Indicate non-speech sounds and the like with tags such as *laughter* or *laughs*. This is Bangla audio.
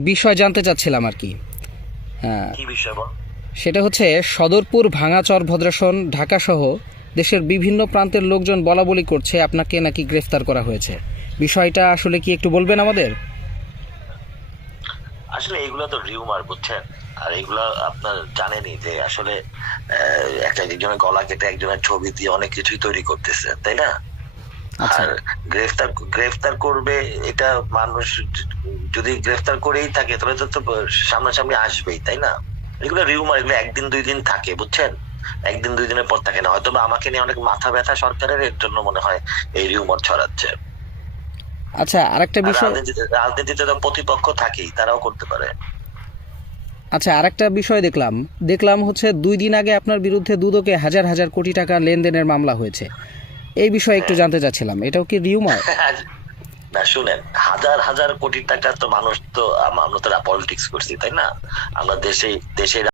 বিষয় জানতে চাচ্ছিলাম আর কি। হ্যাঁ। সেটা হচ্ছে সদরপুর ভাঙাচর ভদ্রাসন ঢাকাসহ দেশের বিভিন্ন প্রান্তের লোকজন বলা বলি করছে আপনাকে নাকি গ্রেফতার করা হয়েছে। বিষয়টা আসলে কি একটু বলবেন আমাদের? আসলে এগুলো তো রিউমার বুঝছেন। আর এগুলো আপনার জানেনই যে আসলে একটা একজনের গলা কেটে একজনের ছবি দিয়ে অনেক কিছুই তৈরি করতেছে তাই না? আর গ্রেফতার গ্রেফতার করবে এটা মানুষ যদি গ্রেফতার করেই থাকে তাহলে তো তো সামনাসামনি আসবেই তাই না? এগুলো রিউমার এগুলো একদিন দুই দিন থাকে বুঝছেন? একদিন দুই দিনের পর থাকে না। হয়তো আমাকে নিয়ে অনেক মাথা ব্যথা সরকারের এর জন্য মনে হয় এই রিউমার ছড়াচ্ছে। আচ্ছা আরেকটা আর বিষয় রাজনীতিতে তো প্রতিপক্ষ থাকেই তারাও করতে পারে। আচ্ছা আরেকটা বিষয় দেখলাম। দেখলাম হচ্ছে দুই দিন আগে আপনার বিরুদ্ধে দুদকে হাজার হাজার কোটি টাকা লেনদেনের মামলা হয়েছে। এই বিষয়ে একটু জানতে চাচ্ছিলাম। এটাও কি রিউমার *laughs* না, শুনেন, হাজার হাজার কোটি টাকা তো মানুষ তো আমরা তো পলিটিক্স করছি, তাই না? আমরা দেশে দেশের